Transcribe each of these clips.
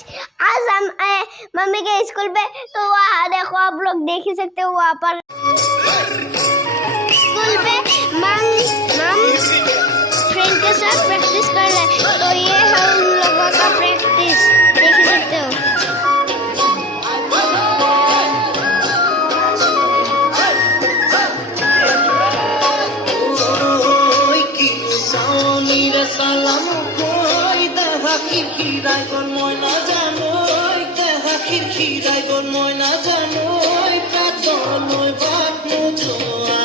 Guys, आज हम आए मम्मी के स्कूल पे। तो वहाँ देखो, आप लोग देख ही सकते हो, वहाँ पर स्कूल पे मम फ्रेंड के साथ प्रैक्टिस कर रहे हैं। तो ये है उन लोगों का प्रैक्टिस, देख ही सकते हो। sawonire salamu koi daha kirkirai gon moi na janoi daha kirkirai gon moi na janoi petoloi bhat no joa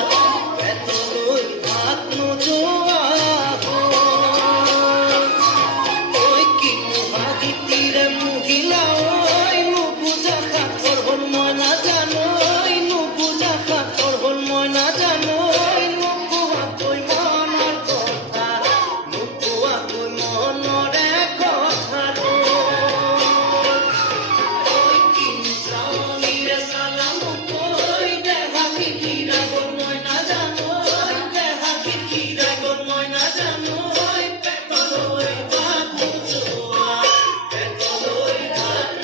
oi kinu hagitire muhila oi nu buja khator hon moi na janoi nu buja khator hon moi na janoi nu buha koi manar kotha nu buha koi monore kotha oi kinu sawonire salamu koi deha kirkira gon moi na janoi deha kirkira gon moi na janoi petoloi bhat no joa petoloi bhat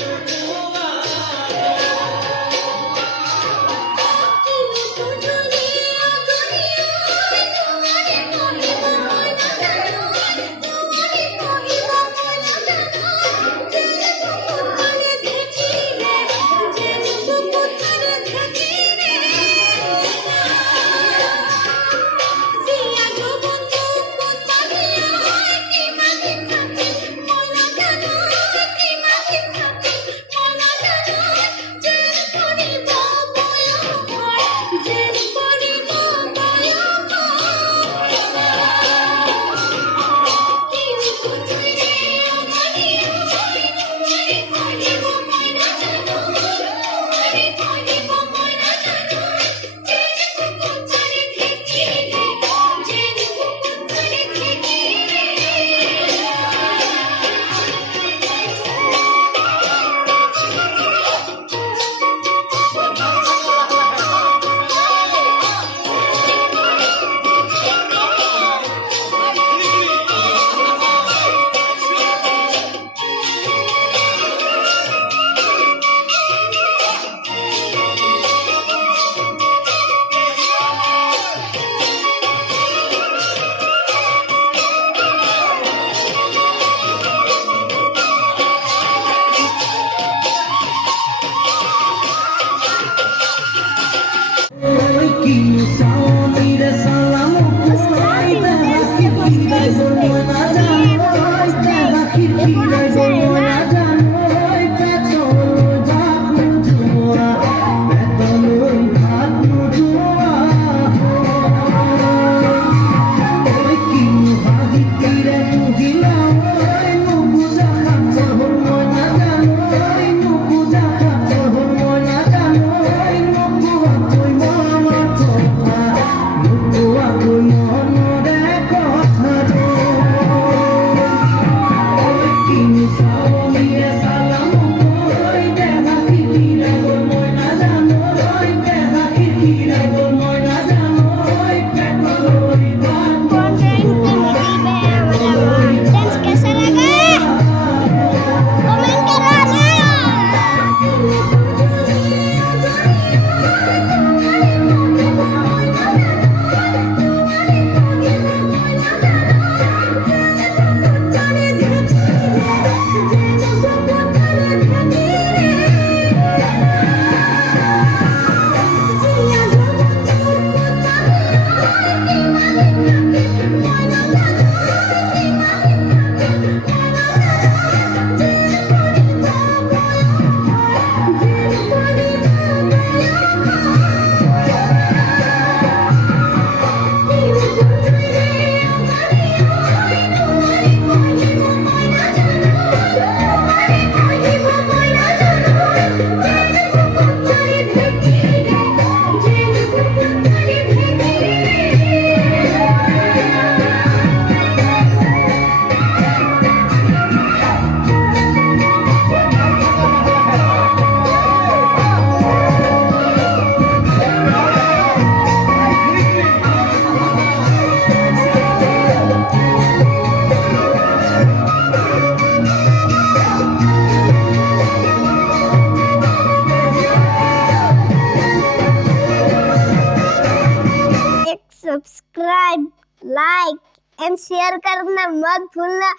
subscribe, like and share करना मत भूलना।